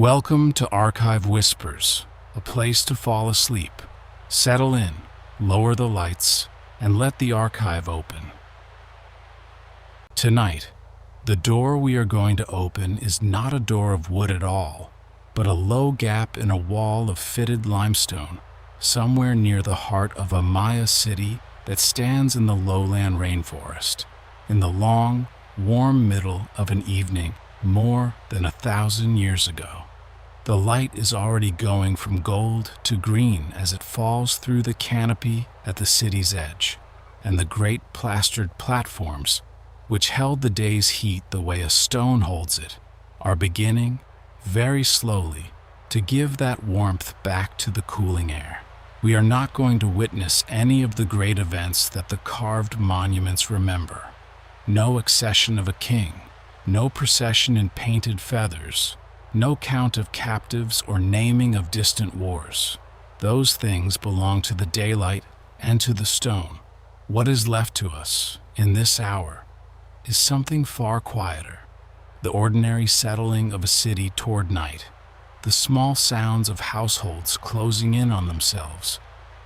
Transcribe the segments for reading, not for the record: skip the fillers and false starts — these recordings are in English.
Welcome to Archive Whispers, a place to fall asleep. Settle in, lower the lights, and let the archive open. Tonight, the door we are going to open is not a door of wood at all, but a low gap in a wall of fitted limestone, somewhere near the heart of a Maya city that stands in the lowland rainforest, in the long, warm middle of an evening more than 1,000 years ago. The light is already going from gold to green as it falls through the canopy at the city's edge, and the great plastered platforms, which held the day's heat the way a stone holds it, are beginning, very slowly, to give that warmth back to the cooling air. We are not going to witness any of the great events that the carved monuments remember. No accession of a king, no procession in painted feathers, no count of captives or naming of distant wars. Those things belong to the daylight and to the stone. What is left to us, in this hour, is something far quieter. The ordinary settling of a city toward night, the small sounds of households closing in on themselves,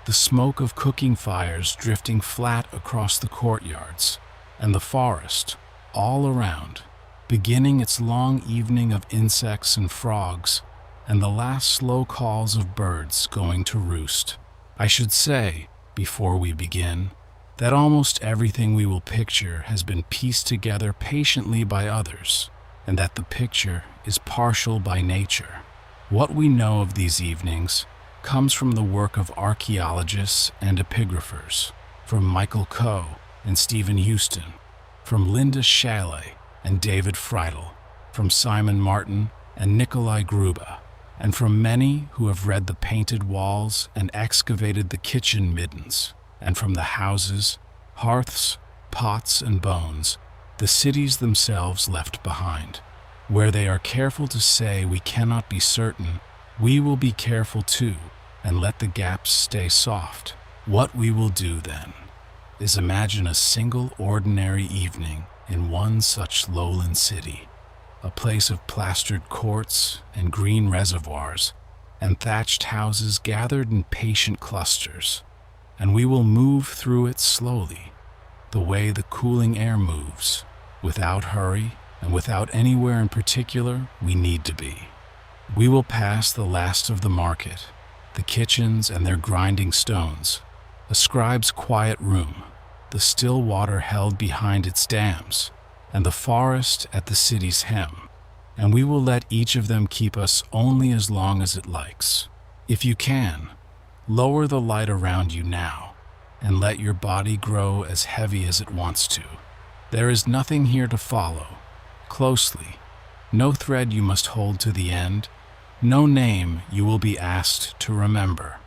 the smoke of cooking fires drifting flat across the courtyards, and the forest, all around, beginning its long evening of insects and frogs, and the last slow calls of birds going to roost. I should say, before we begin, that almost everything we will picture has been pieced together patiently by others, and that the picture is partial by nature. What we know of these evenings comes from the work of archaeologists and epigraphers, from Michael Coe and Stephen Houston, from Linda Chalet and David Friedel, from Simon Martin and Nikolai Gruba, and from many who have read the painted walls and excavated the kitchen middens, and from the houses, hearths, pots, and bones, the cities themselves left behind. Where they are careful to say we cannot be certain, we will be careful too, and let the gaps stay soft. What we will do then is imagine a single ordinary evening in one such lowland city, a place of plastered courts and green reservoirs and thatched houses gathered in patient clusters, and we will move through it slowly, the way the cooling air moves, without hurry and without anywhere in particular we need to be. We will pass the last of the market, the kitchens and their grinding stones, a scribe's quiet room, the still water held behind its dams, and the forest at the city's hem, and we will let each of them keep us only as long as it likes. If you can, lower the light around you now, and let your body grow as heavy as it wants to. There is nothing here to follow closely, no thread you must hold to the end, no name you will be asked to remember.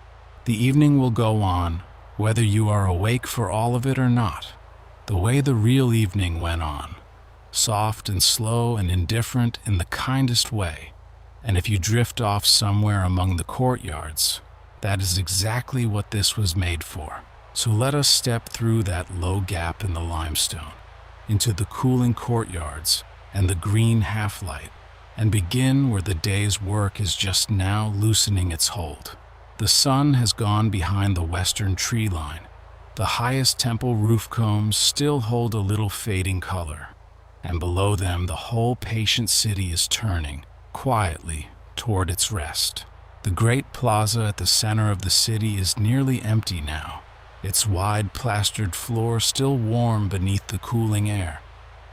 The evening will go on, whether you are awake for all of it or not, the way the real evening went on, soft and slow and indifferent in the kindest way. And if you drift off somewhere among the courtyards, that is exactly what this was made for. So let us step through that low gap in the limestone, into the cooling courtyards and the green half-light, and begin where the day's work is just now loosening its hold. The sun has gone behind the western tree line. The highest temple roof combs still hold a little fading color, and below them the whole patient city is turning, quietly, toward its rest. The great plaza at the center of the city is nearly empty now, its wide plastered floor still warm beneath the cooling air,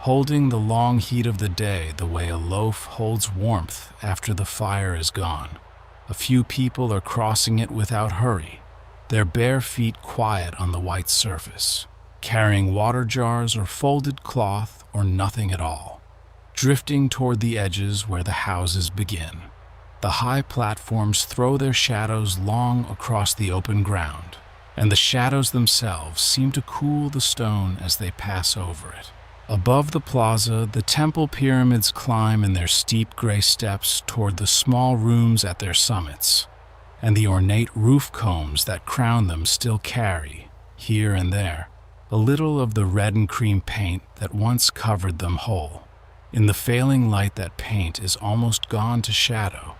holding the long heat of the day the way a loaf holds warmth after the fire is gone. A few people are crossing it without hurry, their bare feet quiet on the white surface, carrying water jars or folded cloth or nothing at all, drifting toward the edges where the houses begin. The high platforms throw their shadows long across the open ground, and the shadows themselves seem to cool the stone as they pass over it. Above the plaza, the temple pyramids climb in their steep gray steps toward the small rooms at their summits, and the ornate roof combs that crown them still carry, here and there, a little of the red and cream paint that once covered them whole. In the failing light, that paint is almost gone to shadow,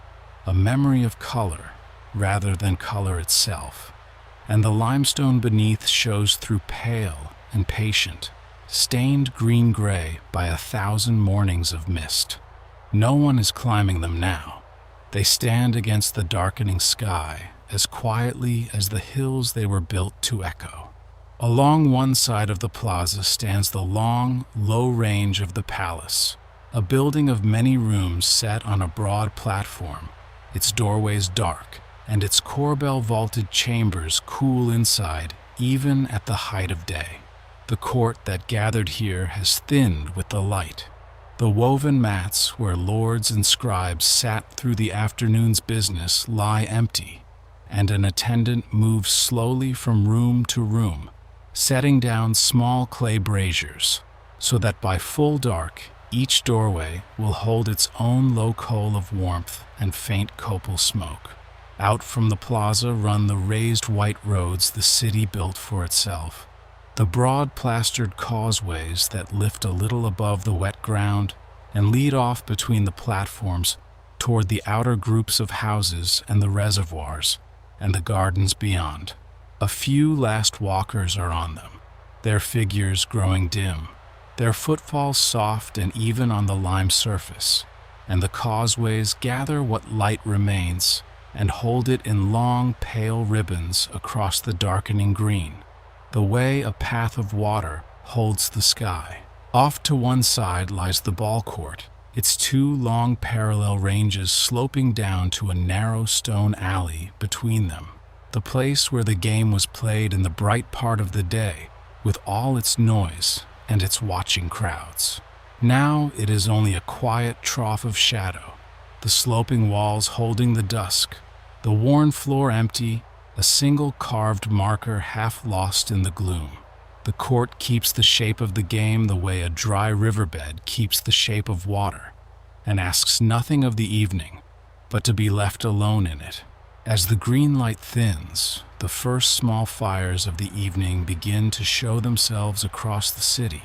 a memory of color rather than color itself. And the limestone beneath shows through pale and patient, stained green-gray by 1,000 mornings of mist. No one is climbing them now. They stand against the darkening sky as quietly as the hills they were built to echo. Along one side of the plaza stands the long, low range of the palace, a building of many rooms set on a broad platform, its doorways dark, and its corbel-vaulted chambers cool inside even at the height of day. The court that gathered here has thinned with the light. The woven mats where lords and scribes sat through the afternoon's business lie empty, and an attendant moves slowly from room to room, setting down small clay braziers, so that by full dark, each doorway will hold its own low coal of warmth and faint copal smoke. Out from the plaza run the raised white roads the city built for itself, the broad plastered causeways that lift a little above the wet ground and lead off between the platforms toward the outer groups of houses and the reservoirs and the gardens beyond. A few last walkers are on them, their figures growing dim, their footfalls soft and even on the lime surface, and the causeways gather what light remains and hold it in long, pale ribbons across the darkening green, the way a path of water holds the sky. Off to one side lies the ball court, its two long parallel ranges sloping down to a narrow stone alley between them, the place where the game was played in the bright part of the day, with all its noise and its watching crowds. Now it is only a quiet trough of shadow, the sloping walls holding the dusk, the worn floor empty, a single carved marker half lost in the gloom. The court keeps the shape of the game the way a dry riverbed keeps the shape of water, and asks nothing of the evening but to be left alone in it. As the green light thins, the first small fires of the evening begin to show themselves across the city,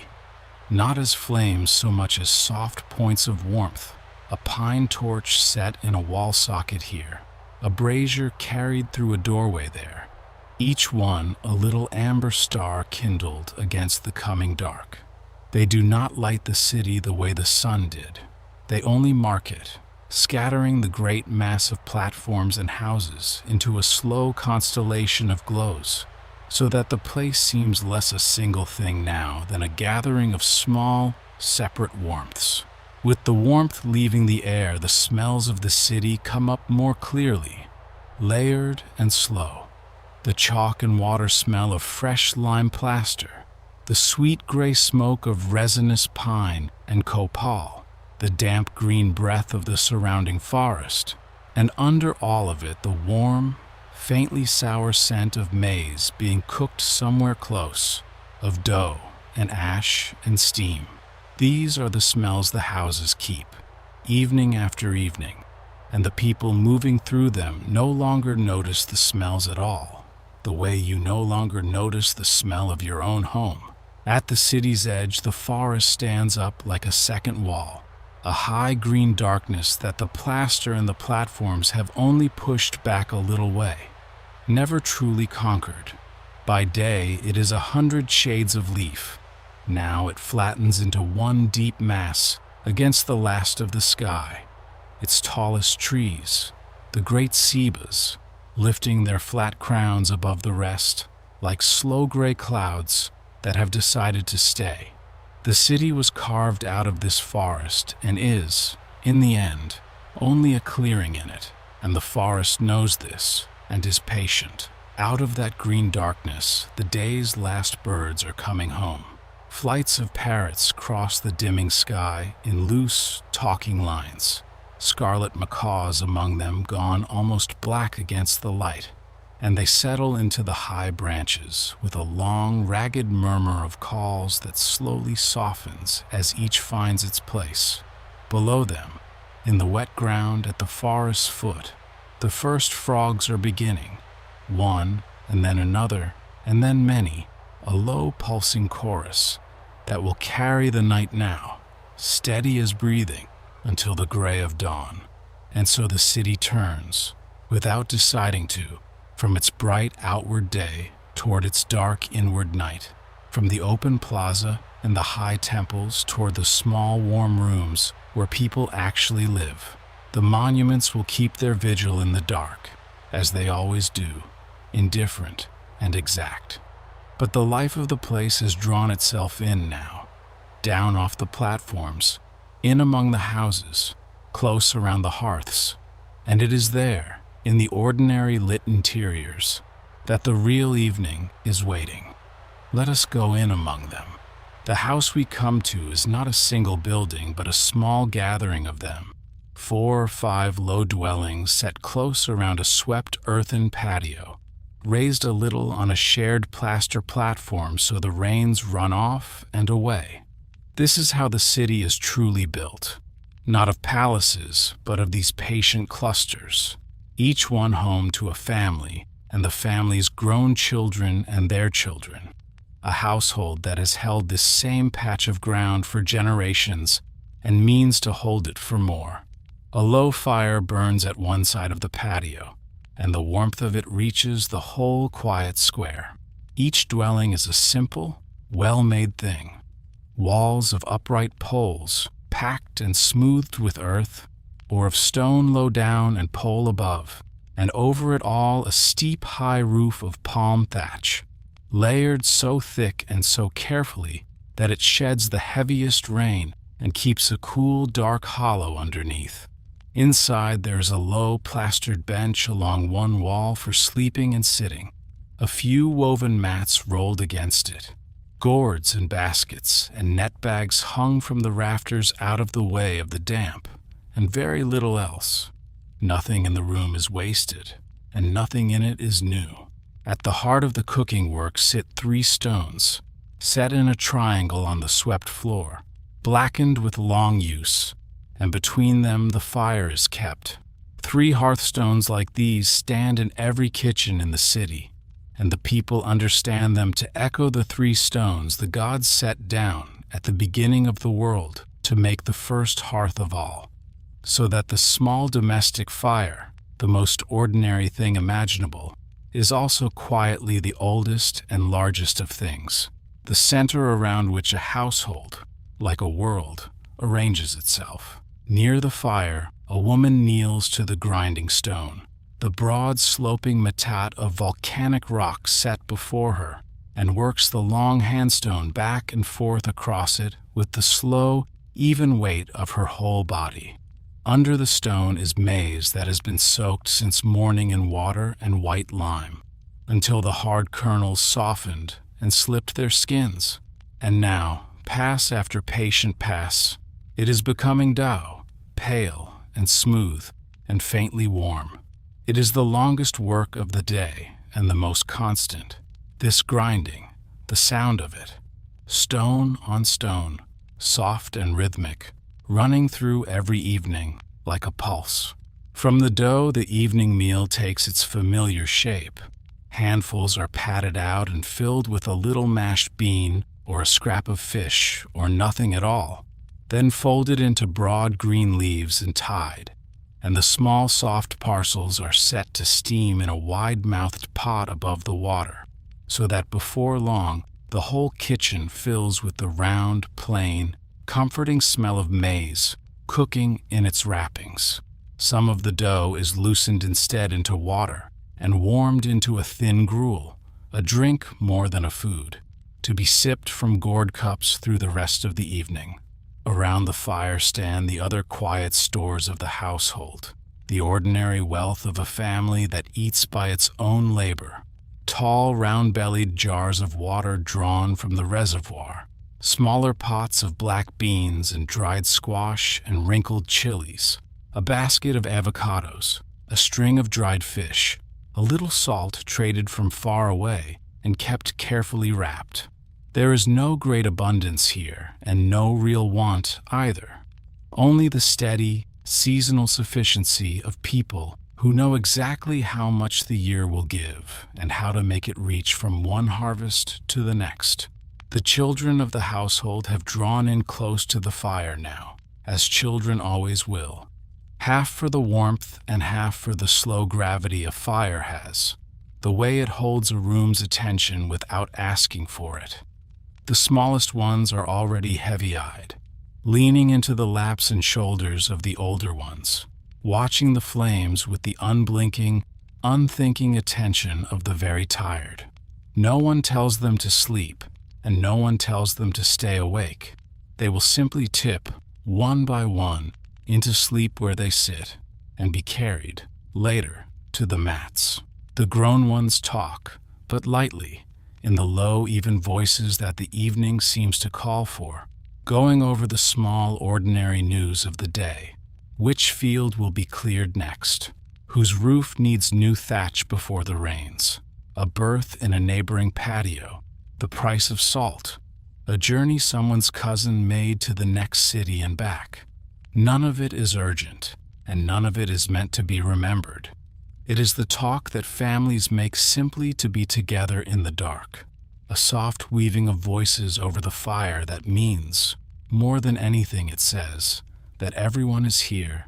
not as flames so much as soft points of warmth, a pine torch set in a wall socket here, a brazier carried through a doorway there, each one a little amber star kindled against the coming dark. They do not light the city the way the sun did. They only mark it, scattering the great mass of platforms and houses into a slow constellation of glows, so that the place seems less a single thing now than a gathering of small, separate warmths. With the warmth leaving the air, the smells of the city come up more clearly, layered and slow. The chalk and water smell of fresh lime plaster, the sweet gray smoke of resinous pine and copal, the damp green breath of the surrounding forest, and under all of it the warm, faintly sour scent of maize being cooked somewhere close, of dough and ash and steam. These are the smells the houses keep, evening after evening, and the people moving through them no longer notice the smells at all, the way you no longer notice the smell of your own home. At the city's edge, the forest stands up like a second wall, a high green darkness that the plaster and the platforms have only pushed back a little way, never truly conquered. By day, it is 100 shades of leaf. Now it flattens into one deep mass against the last of the sky, its tallest trees, the great ceibas, lifting their flat crowns above the rest, like slow gray clouds that have decided to stay. The city was carved out of this forest and is, in the end, only a clearing in it, and the forest knows this and is patient. Out of that green darkness, the day's last birds are coming home. Flights of parrots cross the dimming sky in loose, talking lines, scarlet macaws among them gone almost black against the light, and they settle into the high branches with a long, ragged murmur of calls that slowly softens as each finds its place. Below them, in the wet ground at the forest's foot, the first frogs are beginning, one and then another, and then many, a low pulsing chorus that will carry the night now, steady as breathing, until the gray of dawn. And so the city turns, without deciding to, from its bright outward day toward its dark inward night, from the open plaza and the high temples toward the small warm rooms where people actually live. The monuments will keep their vigil in the dark, as they always do, indifferent and exact. But the life of the place has drawn itself in now, down off the platforms, in among the houses, close around the hearths, and it is there, in the ordinary lit interiors, that the real evening is waiting. Let us go in among them. The house we come to is not a single building, but a small gathering of them, 4 or 5 low dwellings set close around a swept earthen patio, raised a little on a shared plaster platform so the rains run off and away. This is how the city is truly built, not of palaces, but of these patient clusters, each one home to a family, and the family's grown children and their children. A household that has held this same patch of ground for generations and means to hold it for more. A low fire burns at one side of the patio, and the warmth of it reaches the whole quiet square. Each dwelling is a simple, well-made thing. Walls of upright poles, packed and smoothed with earth, or of stone low down and pole above, and over it all a steep high roof of palm thatch, layered so thick and so carefully that it sheds the heaviest rain and keeps a cool, dark hollow underneath. Inside there is a low plastered bench along one wall for sleeping and sitting, a few woven mats rolled against it, gourds and baskets and net bags hung from the rafters out of the way of the damp, and very little else. Nothing in the room is wasted, and nothing in it is new. At the heart of the cooking work sit 3 stones, set in a triangle on the swept floor, blackened with long use, and between them the fire is kept. 3 hearthstones like these stand in every kitchen in the city, and the people understand them to echo the 3 stones the gods set down at the beginning of the world to make the first hearth of all, so that the small domestic fire, the most ordinary thing imaginable, is also quietly the oldest and largest of things, the center around which a household, like a world, arranges itself. Near the fire, a woman kneels to the grinding stone, the broad sloping matat of volcanic rock set before her, and works the long handstone back and forth across it with the slow, even weight of her whole body. Under the stone is maize that has been soaked since morning in water and white lime, until the hard kernels softened and slipped their skins. And now, pass after patient pass, it is becoming dough, pale and smooth and faintly warm. It is the longest work of the day and the most constant. This grinding, the sound of it, stone on stone, soft and rhythmic, running through every evening like a pulse. From the dough, the evening meal takes its familiar shape. Handfuls are patted out and filled with a little mashed bean or a scrap of fish or nothing at all, then folded into broad green leaves and tied, and the small soft parcels are set to steam in a wide-mouthed pot above the water, so that before long the whole kitchen fills with the round, plain, comforting smell of maize, cooking in its wrappings. Some of the dough is loosened instead into water and warmed into a thin gruel, a drink more than a food, to be sipped from gourd cups through the rest of the evening. Around the fire stand the other quiet stores of the household, the ordinary wealth of a family that eats by its own labor, tall, round-bellied jars of water drawn from the reservoir, smaller pots of black beans and dried squash and wrinkled chilies, a basket of avocados, a string of dried fish, a little salt traded from far away and kept carefully wrapped. There is no great abundance here and no real want either, only the steady, seasonal sufficiency of people who know exactly how much the year will give and how to make it reach from one harvest to the next. The children of the household have drawn in close to the fire now, as children always will, half for the warmth and half for the slow gravity a fire has, the way it holds a room's attention without asking for it. The smallest ones are already heavy-eyed, leaning into the laps and shoulders of the older ones, watching the flames with the unblinking, unthinking attention of the very tired. No one tells them to sleep, and no one tells them to stay awake. They will simply tip, one by one, into sleep where they sit, and be carried, later, to the mats. The grown ones talk, but lightly, in the low, even voices that the evening seems to call for, going over the small, ordinary news of the day. Which field will be cleared next? Whose roof needs new thatch before the rains? A berth in a neighboring patio? The price of salt? A journey someone's cousin made to the next city and back? None of it is urgent, and none of it is meant to be remembered. It is the talk that families make simply to be together in the dark, a soft weaving of voices over the fire that means, more than anything it says, that everyone is here,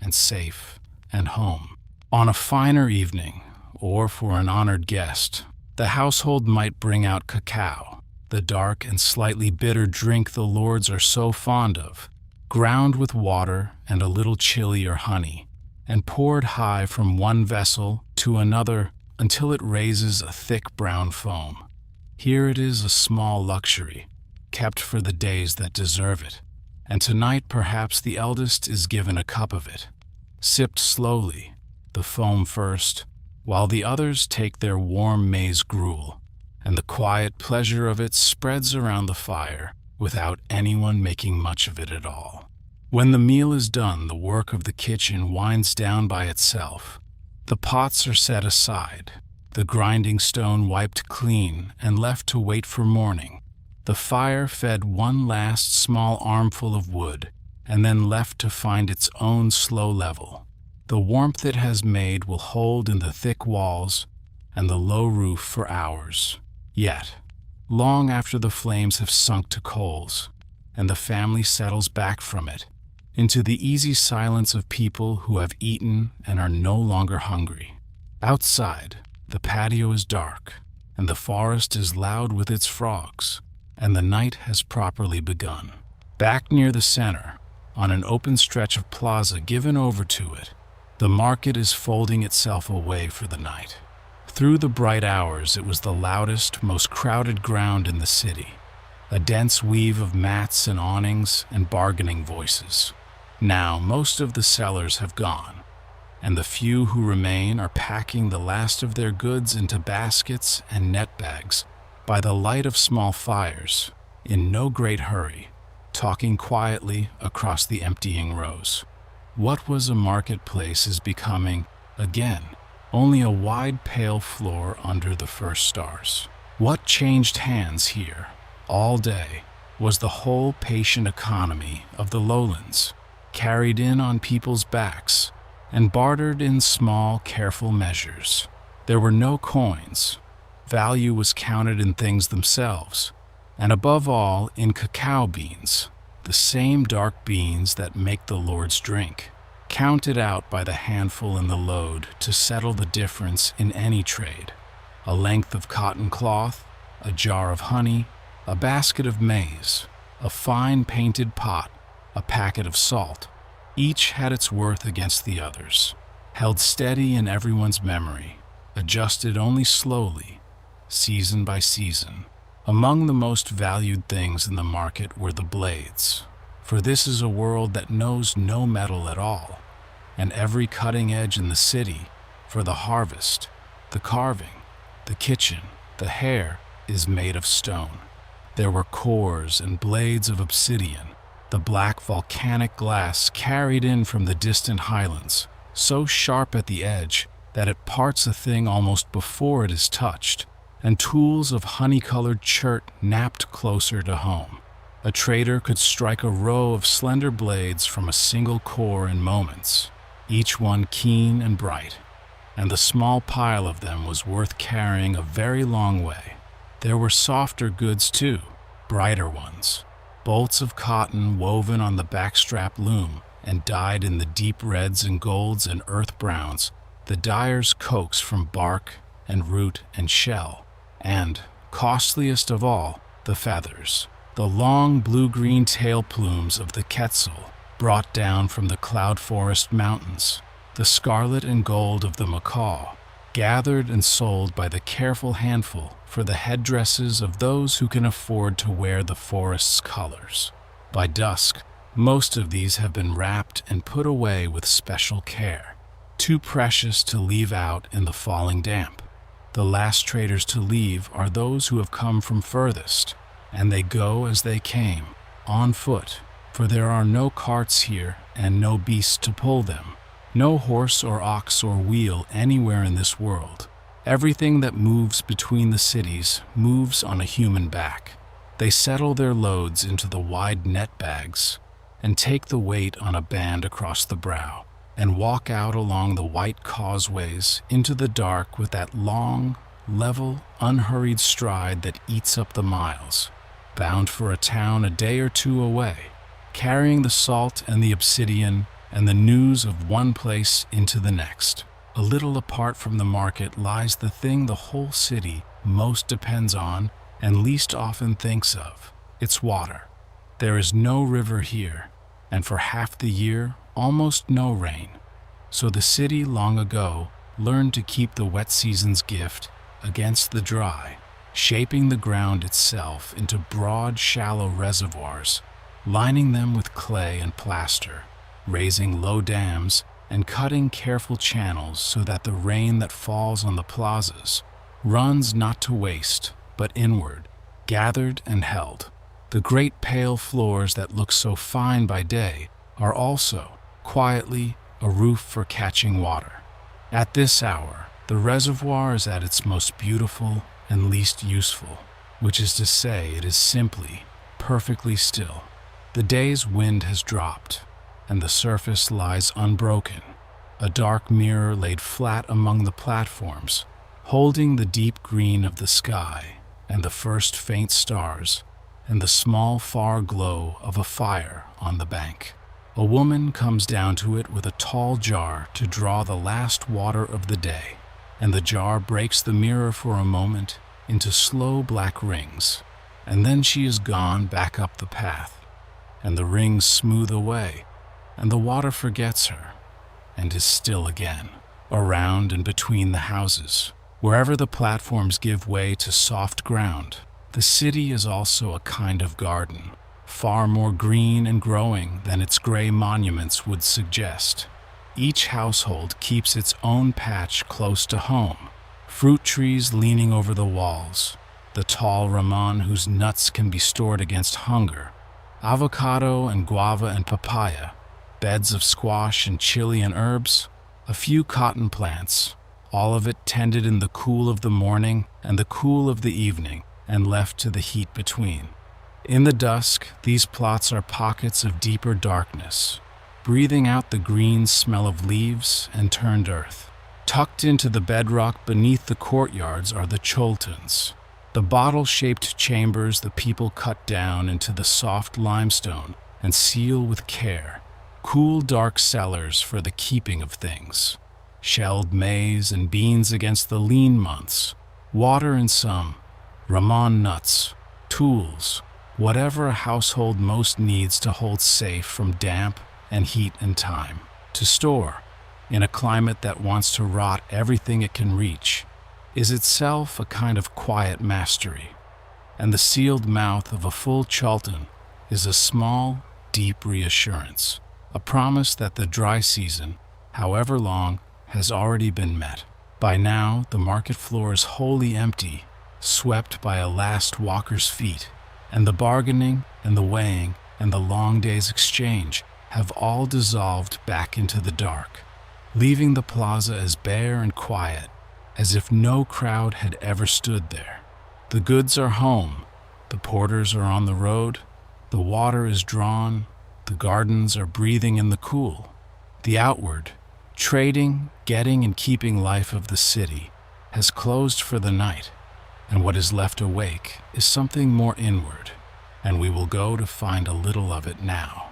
and safe, and home. On a finer evening, or for an honored guest, the household might bring out cacao, the dark and slightly bitter drink the lords are so fond of, ground with water and a little chili or honey, and poured high from one vessel to another until it raises a thick brown foam. Here it is, a small luxury, kept for the days that deserve it, and tonight perhaps the eldest is given a cup of it, sipped slowly, the foam first, while the others take their warm maize gruel, and the quiet pleasure of it spreads around the fire without anyone making much of it at all. When the meal is done, the work of the kitchen winds down by itself. The pots are set aside, the grinding stone wiped clean and left to wait for morning, the fire fed one last small armful of wood, and then left to find its own slow level. The warmth it has made will hold in the thick walls and the low roof for hours. Yet, long after the flames have sunk to coals, and the family settles back from it, into the easy silence of people who have eaten and are no longer hungry. Outside, the patio is dark, and the forest is loud with its frogs, and the night has properly begun. Back near the center, on an open stretch of plaza given over to it, the market is folding itself away for the night. Through the bright hours, it was the loudest, most crowded ground in the city, a dense weave of mats and awnings and bargaining voices. Now, most of the sellers have gone, and the few who remain are packing the last of their goods into baskets and net bags by the light of small fires, in no great hurry, talking quietly across the emptying rows. What was a marketplace is becoming, again, only a wide pale floor under the first stars. What changed hands here, all day, was the whole patient economy of the lowlands, carried in on people's backs, and bartered in small, careful measures. There were no coins. Value was counted in things themselves, and above all in cacao beans, the same dark beans that make the lords drink, counted out by the handful in the load to settle the difference in any trade. A length of cotton cloth, a jar of honey, a basket of maize, a fine painted pot, a packet of salt. Each had its worth against the others, held steady in everyone's memory, adjusted only slowly, season by season. Among the most valued things in the market were the blades, for this is a world that knows no metal at all, and every cutting edge in the city, for the harvest, the carving, the kitchen, the hair, is made of stone. There were cores and blades of obsidian, the black volcanic glass carried in from the distant highlands, so sharp at the edge that it parts a thing almost before it is touched, and tools of honey-colored chert napped closer to home. A trader could strike a row of slender blades from a single core in moments, each one keen and bright, and the small pile of them was worth carrying a very long way. There were softer goods too, brighter ones, bolts of cotton woven on the backstrap loom and dyed in the deep reds and golds and earth browns, the dyers coax from bark and root and shell, and, costliest of all, the feathers, the long blue-green tail plumes of the quetzal, brought down from the cloud forest mountains, the scarlet and gold of the macaw, gathered and sold by the careful handful for the headdresses of those who can afford to wear the forest's colors. By dusk, most of these have been wrapped and put away with special care, too precious to leave out in the falling damp. The last traders to leave are those who have come from furthest, and they go as they came, on foot, for there are no carts here and no beast to pull them, no horse or ox or wheel anywhere in this world. Everything that moves between the cities moves on a human back. They settle their loads into the wide net bags and take the weight on a band across the brow and walk out along the white causeways into the dark with that long, level, unhurried stride that eats up the miles, bound for a town a day or two away, carrying the salt and the obsidian and the news of one place into the next. A little apart from the market lies the thing the whole city most depends on and least often thinks of, its water. There is no river here, and for half the year, almost no rain. So the city long ago learned to keep the wet season's gift against the dry, shaping the ground itself into broad, shallow reservoirs, lining them with clay and plaster, raising low dams, and cutting careful channels so that the rain that falls on the plazas runs not to waste, but inward, gathered and held. The great pale floors that look so fine by day are also, quietly, a roof for catching water. At this hour, the reservoir is at its most beautiful and least useful, which is to say it is simply, perfectly still. The day's wind has dropped, and the surface lies unbroken, a dark mirror laid flat among the platforms, holding the deep green of the sky and the first faint stars and the small far glow of a fire on the bank. A woman comes down to it with a tall jar to draw the last water of the day, and the jar breaks the mirror for a moment into slow black rings, and then she is gone back up the path, and the rings smooth away, and the water forgets her, and is still again, around and between the houses. Wherever the platforms give way to soft ground, the city is also a kind of garden, far more green and growing than its gray monuments would suggest. Each household keeps its own patch close to home, fruit trees leaning over the walls, the tall ramon whose nuts can be stored against hunger, avocado and guava and papaya, beds of squash and chili and herbs, a few cotton plants, all of it tended in the cool of the morning and the cool of the evening and left to the heat between. In the dusk, these plots are pockets of deeper darkness, breathing out the green smell of leaves and turned earth. Tucked into the bedrock beneath the courtyards are the choltons, the bottle-shaped chambers the people cut down into the soft limestone and seal with care, cool dark cellars for the keeping of things. Shelled maize and beans against the lean months, water in some, ramon nuts, tools, whatever a household most needs to hold safe from damp and heat and time, to store, in a climate that wants to rot everything it can reach, is itself a kind of quiet mastery, and the sealed mouth of a full cholton is a small, deep reassurance, a promise that the dry season, however long, has already been met. By now, the market floor is wholly empty, swept by a last walker's feet, and the bargaining and the weighing and the long day's exchange have all dissolved back into the dark, leaving the plaza as bare and quiet as if no crowd had ever stood there. The goods are home, the porters are on the road, the water is drawn, the gardens are breathing in the cool. The outward, trading, getting and keeping life of the city has closed for the night, and what is left awake is something more inward, and we will go to find a little of it now.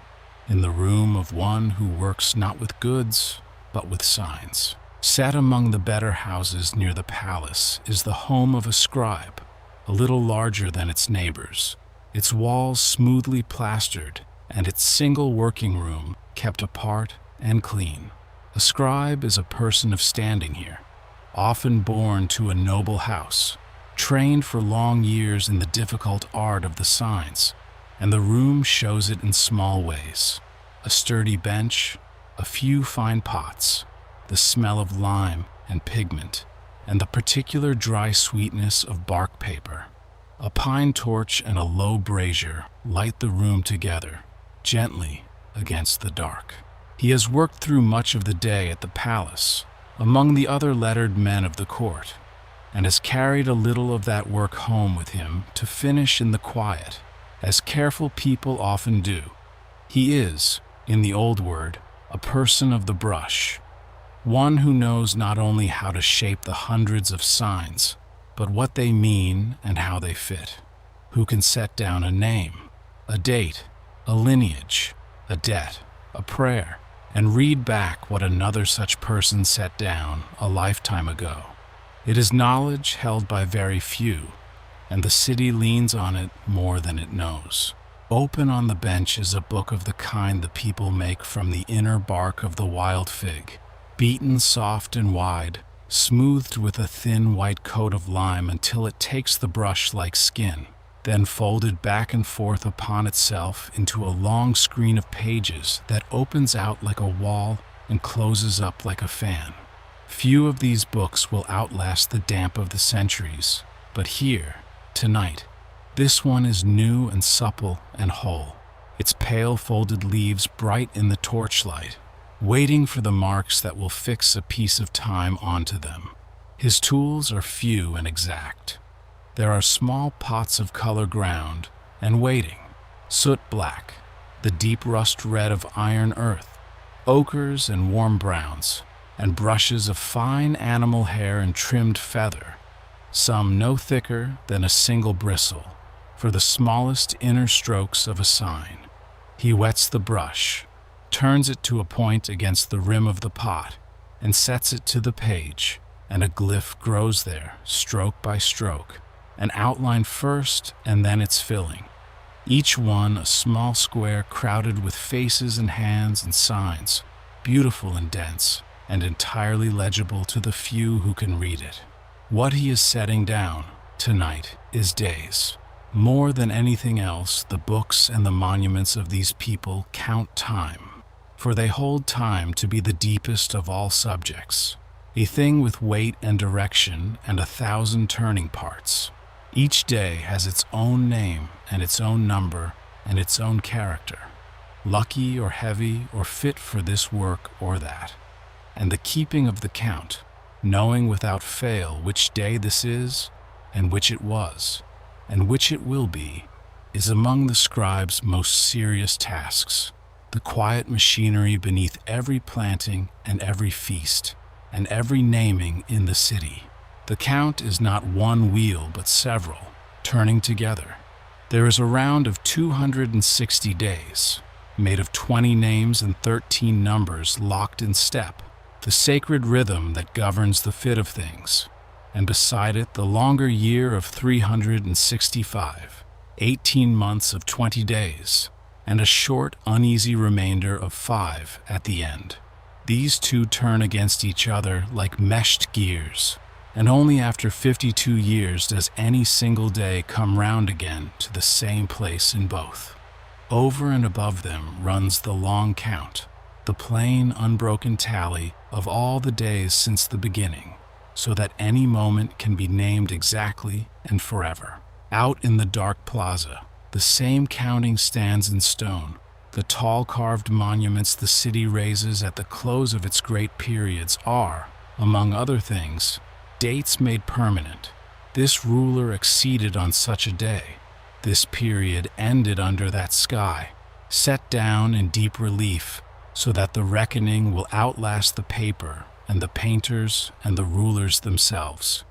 in the room of one who works not with goods, but with signs. Set among the better houses near the palace is the home of a scribe, a little larger than its neighbors, its walls smoothly plastered, and its single working room kept apart and clean. A scribe is a person of standing here, often born to a noble house, trained for long years in the difficult art of the signs, and the room shows it in small ways. A sturdy bench, a few fine pots, the smell of lime and pigment, and the particular dry sweetness of bark paper. A pine torch and a low brazier light the room together, gently against the dark. He has worked through much of the day at the palace, among the other lettered men of the court, and has carried a little of that work home with him to finish in the quiet, as careful people often do. He is, in the old word, a person of the brush, one who knows not only how to shape the hundreds of signs, but what they mean and how they fit, who can set down a name, a date, a lineage, a debt, a prayer, and read back what another such person set down a lifetime ago. It is knowledge held by very few, and the city leans on it more than it knows. Open on the bench is a book of the kind the people make from the inner bark of the wild fig, beaten soft and wide, smoothed with a thin white coat of lime until it takes the brush-like skin, then folded back and forth upon itself into a long screen of pages that opens out like a wall and closes up like a fan. Few of these books will outlast the damp of the centuries, but here, tonight, this one is new and supple and whole, its pale folded leaves bright in the torchlight, waiting for the marks that will fix a piece of time onto them. His tools are few and exact. There are small pots of color ground and waiting, soot black, the deep rust red of iron earth, ochres and warm browns, and brushes of fine animal hair and trimmed feather, some no thicker than a single bristle, for the smallest inner strokes of a sign. He wets the brush, turns it to a point against the rim of the pot, and sets it to the page, and a glyph grows there, stroke by stroke, an outline first and then its filling, each one a small square crowded with faces and hands and signs, beautiful and dense, and entirely legible to the few who can read it. What he is setting down tonight is days. More than anything else, the books and the monuments of these people count time, for they hold time to be the deepest of all subjects, a thing with weight and direction and 1,000 turning parts. Each day has its own name and its own number and its own character, lucky or heavy or fit for this work or that. And the keeping of the count, knowing without fail which day this is, and which it was, and which it will be, is among the scribe's most serious tasks, the quiet machinery beneath every planting and every feast, and every naming in the city. The count is not one wheel but several, turning together. There is a round of 260 days, made of 20 names and 13 numbers locked in step, the sacred rhythm that governs the fit of things, and beside it the longer year of 365, 18 months of 20 days, and a short, uneasy remainder of 5 at the end. These two turn against each other like meshed gears, and only after 52 years does any single day come round again to the same place in both. Over and above them runs the long count, the plain, unbroken tally of all the days since the beginning, so that any moment can be named exactly and forever. Out in the dark plaza, the same counting stands in stone. The tall carved monuments the city raises at the close of its great periods are, among other things, dates made permanent. This ruler exceeded on such a day. This period ended under that sky, set down in deep relief, so that the reckoning will outlast the paper and the painters and the rulers themselves.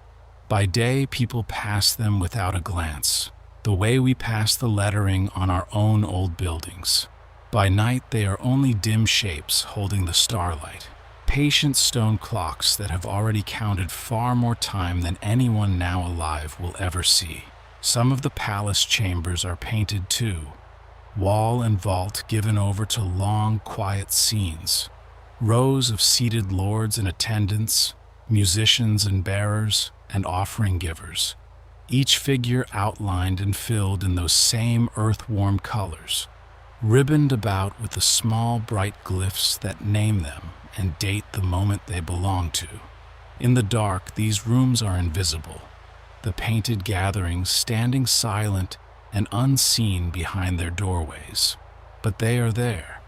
By day, people pass them without a glance, the way we pass the lettering on our own old buildings. By night, they are only dim shapes holding the starlight. Patient stone clocks that have already counted far more time than anyone now alive will ever see. Some of the palace chambers are painted too, wall and vault given over to long, quiet scenes. Rows of seated lords and attendants, musicians and bearers, and offering givers, each figure outlined and filled in those same earth-warm colors, ribboned about with the small, bright glyphs that name them and date the moment they belong to. In the dark, these rooms are invisible, the painted gatherings standing silent and unseen behind their doorways. But they are there,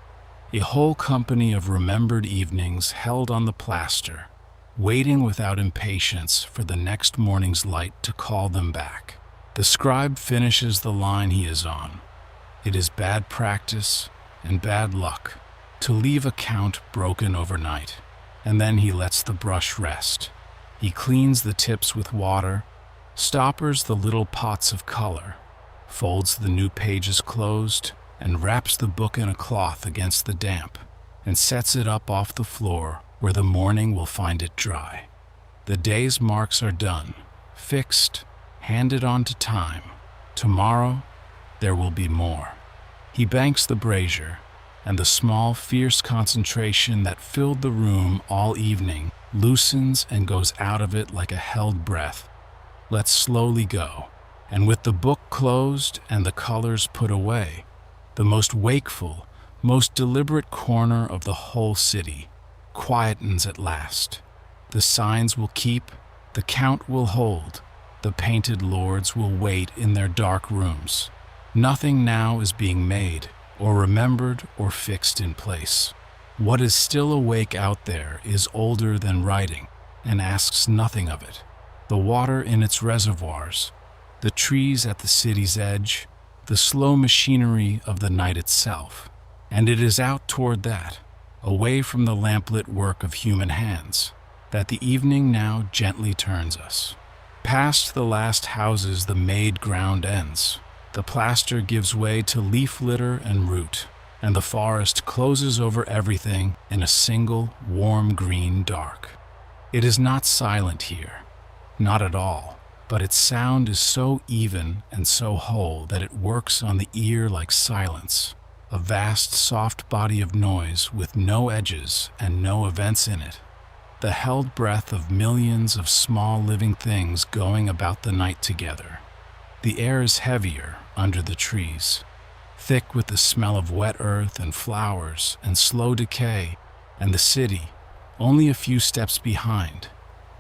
a whole company of remembered evenings held on the plaster, waiting without impatience for the next morning's light to call them back. The scribe finishes the line he is on. It is bad practice and bad luck to leave a count broken overnight, and then he lets the brush rest. He cleans the tips with water, stoppers the little pots of color, folds the new pages closed, and wraps the book in a cloth against the damp, and sets it up off the floor where the morning will find it dry. The day's marks are done, fixed, handed on to time. Tomorrow, there will be more. He banks the brazier, and the small, fierce concentration that filled the room all evening loosens and goes out of it like a held breath. Lets slowly go, and with the book closed and the colors put away, the most wakeful, most deliberate corner of the whole city quietens at last. The signs will keep, the count will hold, the painted lords will wait in their dark rooms. Nothing now is being made, or remembered, or fixed in place. What is still awake out there is older than writing, and asks nothing of it. The water in its reservoirs, the trees at the city's edge, the slow machinery of the night itself. And it is out toward that, away from the lamplit work of human hands, that the evening now gently turns us. Past the last houses the made ground ends. The plaster gives way to leaf litter and root, and the forest closes over everything in a single, warm green dark. It is not silent here, not at all, but its sound is so even and so whole that it works on the ear like silence, a vast, soft body of noise with no edges and no events in it. The held breath of millions of small living things going about the night together. The air is heavier under the trees, thick with the smell of wet earth and flowers and slow decay, and the city, only a few steps behind,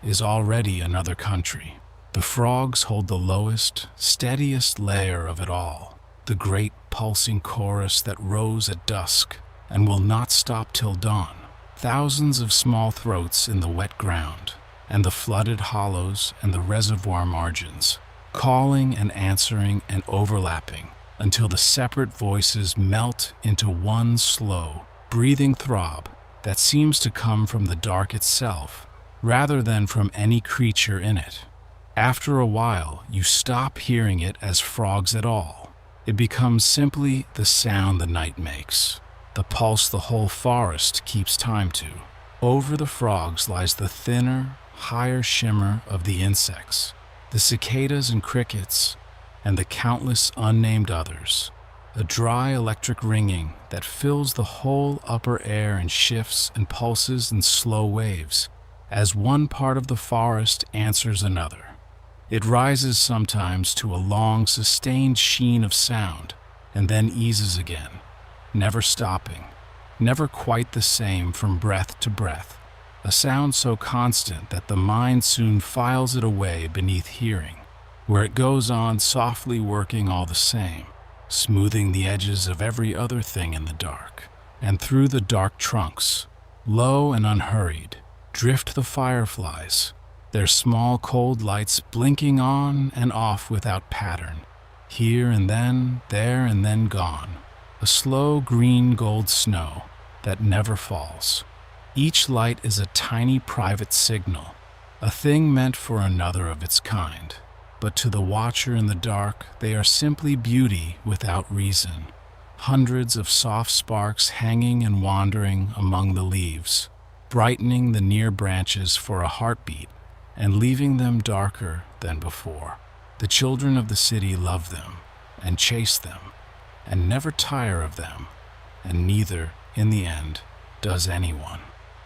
is already another country. The frogs hold the lowest, steadiest layer of it all, the great pulsing chorus that rose at dusk and will not stop till dawn. Thousands of small throats in the wet ground, and the flooded hollows and the reservoir margins, calling and answering and overlapping until the separate voices melt into one slow, breathing throb that seems to come from the dark itself rather than from any creature in it. After a while, you stop hearing it as frogs at all. It becomes simply the sound the night makes, the pulse the whole forest keeps time to. Over the frogs lies the thinner, higher shimmer of the insects, the cicadas and crickets, and the countless unnamed others, a dry electric ringing that fills the whole upper air and shifts and pulses in slow waves, as one part of the forest answers another. It rises sometimes to a long, sustained sheen of sound, and then eases again, never stopping, never quite the same from breath to breath, a sound so constant that the mind soon files it away beneath hearing, where it goes on softly working all the same, smoothing the edges of every other thing in the dark. And through the dark trunks, low and unhurried, drift the fireflies, their small cold lights blinking on and off without pattern, here and then, there and then gone, a slow green gold snow that never falls. Each light is a tiny private signal, a thing meant for another of its kind. But to the watcher in the dark, they are simply beauty without reason, hundreds of soft sparks hanging and wandering among the leaves, brightening the near branches for a heartbeat and leaving them darker than before. The children of the city love them and chase them and never tire of them, and neither, in the end, does anyone.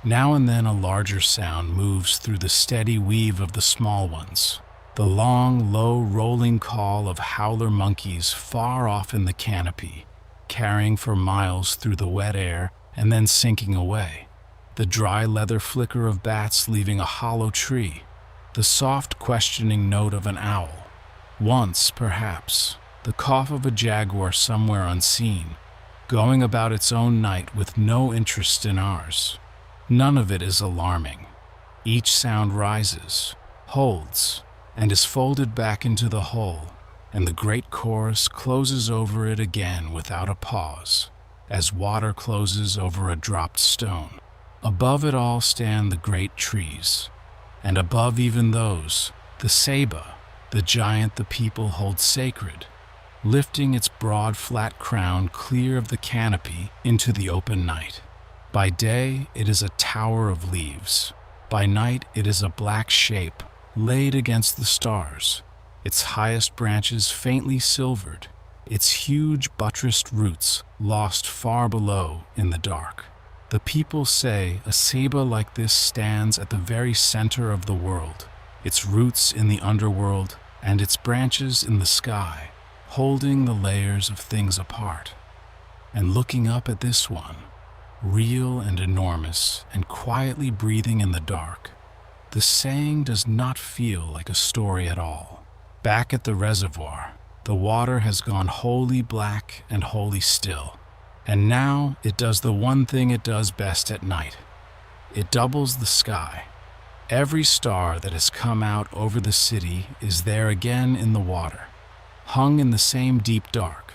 Now and then a larger sound moves through the steady weave of the small ones, the long, low, rolling call of howler monkeys far off in the canopy, carrying for miles through the wet air and then sinking away, the dry leather flicker of bats leaving a hollow tree, the soft questioning note of an owl, once, perhaps, the cough of a jaguar somewhere unseen, going about its own night with no interest in ours. None of it is alarming. Each sound rises, holds, and is folded back into the whole, and the great chorus closes over it again without a pause, as water closes over a dropped stone. Above it all stand the great trees, and above even those, the ceiba, the giant the people hold sacred, lifting its broad flat crown clear of the canopy into the open night. By day it is a tower of leaves. By night it is a black shape laid against the stars, its highest branches faintly silvered, its huge buttressed roots lost far below in the dark. The people say a ceiba like this stands at the very center of the world, its roots in the underworld and its branches in the sky, holding the layers of things apart. And looking up at this one, real and enormous and quietly breathing in the dark, the saying does not feel like a story at all. Back at the reservoir, the water has gone wholly black and wholly still, and now it does the one thing it does best at night. It doubles the sky. Every star that has come out over the city is there again in the water, hung in the same deep dark,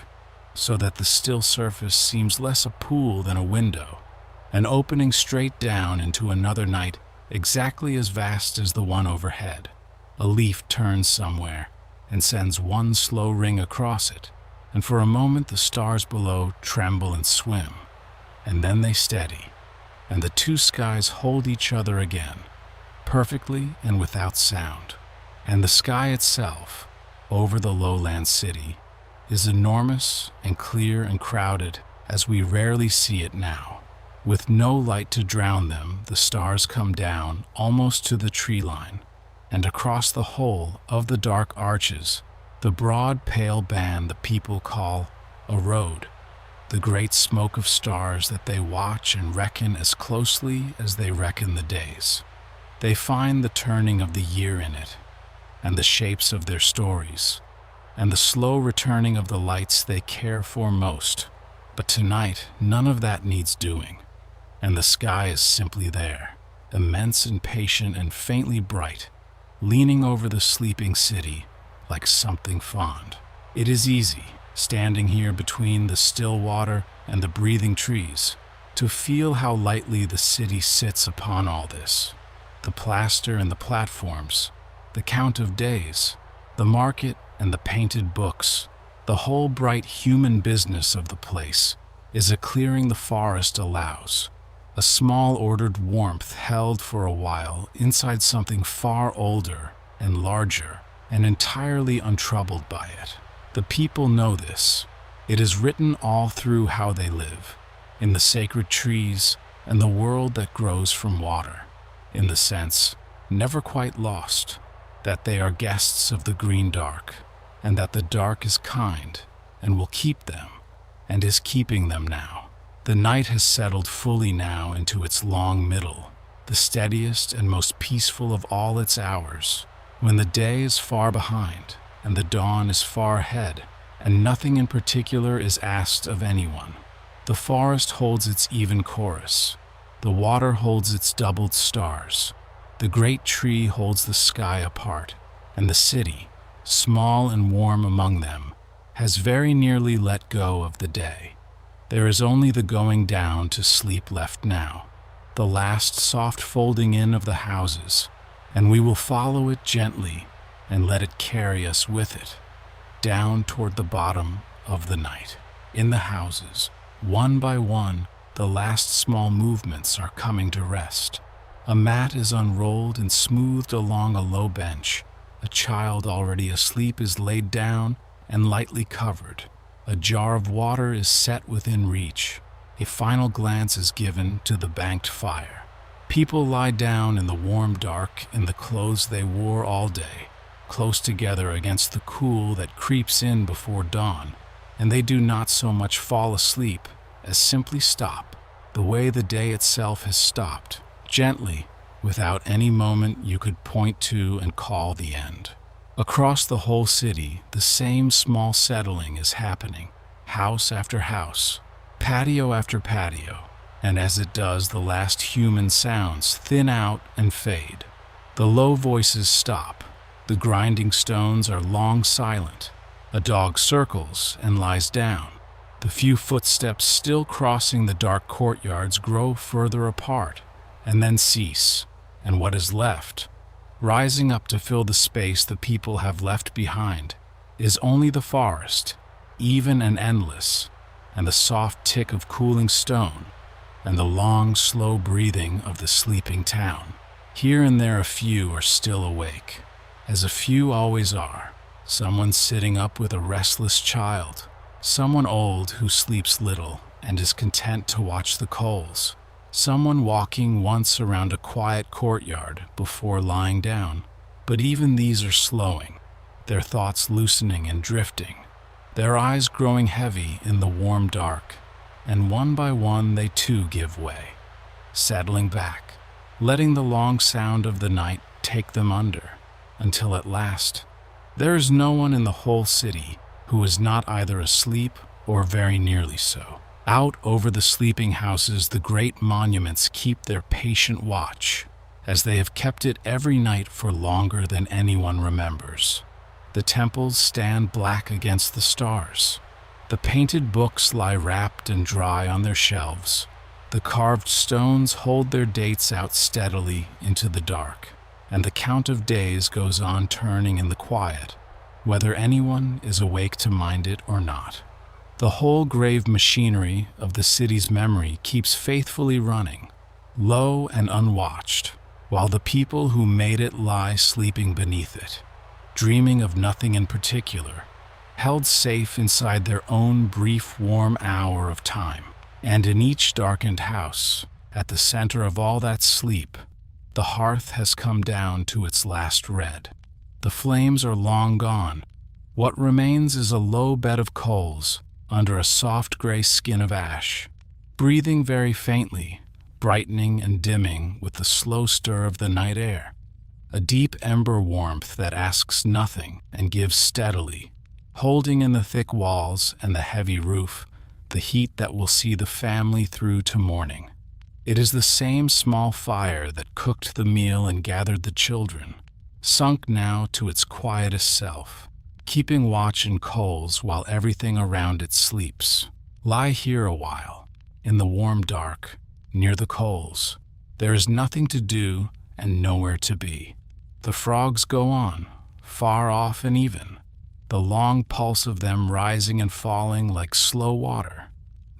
so that the still surface seems less a pool than a window, an opening straight down into another night exactly as vast as the one overhead. A leaf turns somewhere and sends one slow ring across it, and for a moment the stars below tremble and swim, and then they steady, and the two skies hold each other again, perfectly and without sound. And the sky itself, over the lowland city, is enormous and clear and crowded as we rarely see it now. With no light to drown them, the stars come down almost to the tree line, and across the whole of the dark arches, the broad pale band the people call a road, the great smoke of stars that they watch and reckon as closely as they reckon the days. They find the turning of the year in it, and the shapes of their stories, and the slow returning of the lights they care for most. But tonight, none of that needs doing, and the sky is simply there, immense and patient and faintly bright, leaning over the sleeping city like something fond. It is easy, standing here between the still water and the breathing trees, to feel how lightly the city sits upon all this. The plaster and the platforms, the count of days, the market and the painted books, the whole bright human business of the place is a clearing the forest allows, a small ordered warmth held for a while inside something far older and larger and entirely untroubled by it. The people know this. It is written all through how they live, in the sacred trees and the world that grows from water, in the sense, never quite lost, that they are guests of the green dark, and that the dark is kind and will keep them, and is keeping them now. The night has settled fully now into its long middle, the steadiest and most peaceful of all its hours, when the day is far behind and the dawn is far ahead, and nothing in particular is asked of anyone. The forest holds its even chorus, the water holds its doubled stars, the great tree holds the sky apart, and the city, small and warm among them, has very nearly let go of the day. There is only the going down to sleep left now, the last soft folding in of the houses, and we will follow it gently and let it carry us with it, down toward the bottom of the night. In the houses, one by one, the last small movements are coming to rest. A mat is unrolled and smoothed along a low bench. A child already asleep is laid down and lightly covered. A jar of water is set within reach. A final glance is given to the banked fire. People lie down in the warm dark in the clothes they wore all day, close together against the cool that creeps in before dawn, and they do not so much fall asleep as simply stop, the way the day itself has stopped, gently, without any moment you could point to and call the end. Across the whole city, the same small settling is happening, house after house, patio after patio, and as it does, the last human sounds thin out and fade. The low voices stop. The grinding stones are long silent. A dog circles and lies down. The few footsteps still crossing the dark courtyards grow further apart, and then cease, and what is left, rising up to fill the space the people have left behind, is only the forest, even and endless, and the soft tick of cooling stone, and the long, slow breathing of the sleeping town. Here and there a few are still awake, as a few always are. Someone sitting up with a restless child, someone old who sleeps little and is content to watch the coals, someone walking once around a quiet courtyard before lying down. But even these are slowing, their thoughts loosening and drifting, their eyes growing heavy in the warm dark, and one by one they too give way, settling back, letting the long sound of the night take them under, until at last there is no one in the whole city who is not either asleep or very nearly so. Out over the sleeping houses, the great monuments keep their patient watch, as they have kept it every night for longer than anyone remembers. The temples stand black against the stars. The painted books lie wrapped and dry on their shelves. The carved stones hold their dates out steadily into the dark, and the count of days goes on turning in the quiet, whether anyone is awake to mind it or not. The whole grave machinery of the city's memory keeps faithfully running, low and unwatched, while the people who made it lie sleeping beneath it, dreaming of nothing in particular, held safe inside their own brief warm hour of time. And in each darkened house, at the center of all that sleep, the hearth has come down to its last red. The flames are long gone. What remains is a low bed of coals under a soft gray skin of ash, breathing very faintly, brightening and dimming with the slow stir of the night air. A deep ember warmth that asks nothing and gives steadily, holding in the thick walls and the heavy roof the heat that will see the family through to morning. It is the same small fire that cooked the meal and gathered the children, sunk now to its quietest self, keeping watch in coals while everything around it sleeps. Lie here a while, in the warm dark, near the coals. There is nothing to do and nowhere to be. The frogs go on, far off and even, the long pulse of them rising and falling like slow water.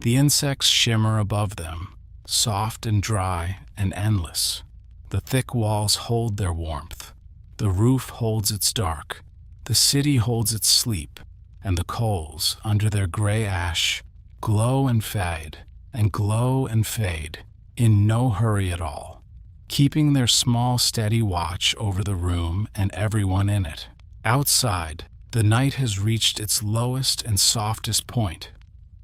The insects shimmer above them, soft and dry and endless. The thick walls hold their warmth. The roof holds its dark. The city holds its sleep, and the coals, under their gray ash, glow and fade, and glow and fade, in no hurry at all, keeping their small steady watch over the room and everyone in it. Outside, the night has reached its lowest and softest point,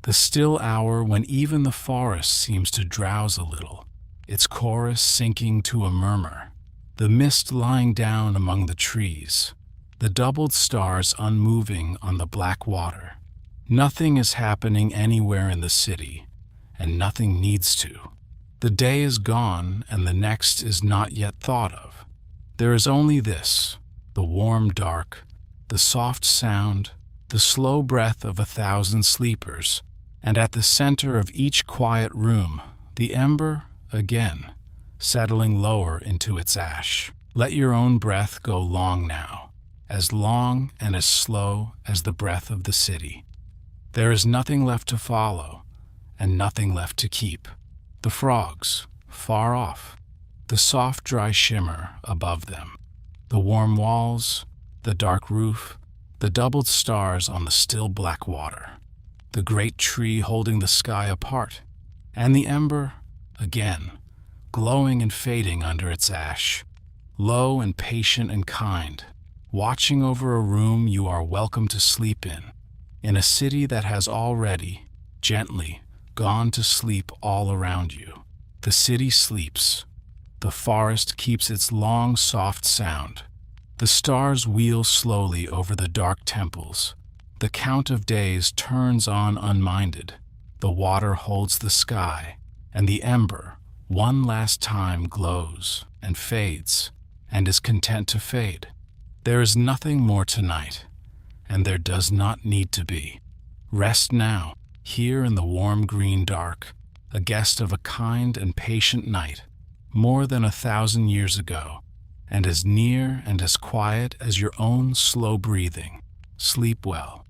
the still hour when even the forest seems to drowse a little, its chorus sinking to a murmur, the mist lying down among the trees, the doubled stars unmoving on the black water. Nothing is happening anywhere in the city, and nothing needs to. The day is gone, and the next is not yet thought of. There is only this, the warm dark, the soft sound, the slow breath of 1,000 sleepers, and at the center of each quiet room, the ember, again, settling lower into its ash. Let your own breath go long now, as long and as slow as the breath of the city. There is nothing left to follow, and nothing left to keep. The frogs, far off, the soft dry shimmer above them, the warm walls, the dark roof, the doubled stars on the still black water, the great tree holding the sky apart, and the ember, again, glowing and fading under its ash, low and patient and kind, watching over a room you are welcome to sleep in a city that has already, gently, gone to sleep all around you. The city sleeps. The forest keeps its long, soft sound. The stars wheel slowly over the dark temples. The count of days turns on unminded. The water holds the sky, and the ember, one last time, glows and fades, and is content to fade. There is nothing more tonight, and there does not need to be. Rest now, here in the warm green dark, a guest of a kind and patient night, more than 1,000 years ago, and as near and as quiet as your own slow breathing. Sleep well.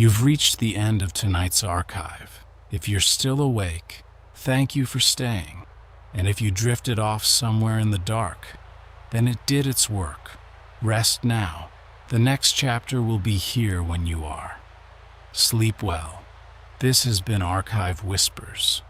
You've reached the end of tonight's archive. If you're still awake, thank you for staying. And if you drifted off somewhere in the dark, then it did its work. Rest now. The next chapter will be here when you are. Sleep well. This has been Archive Whispers.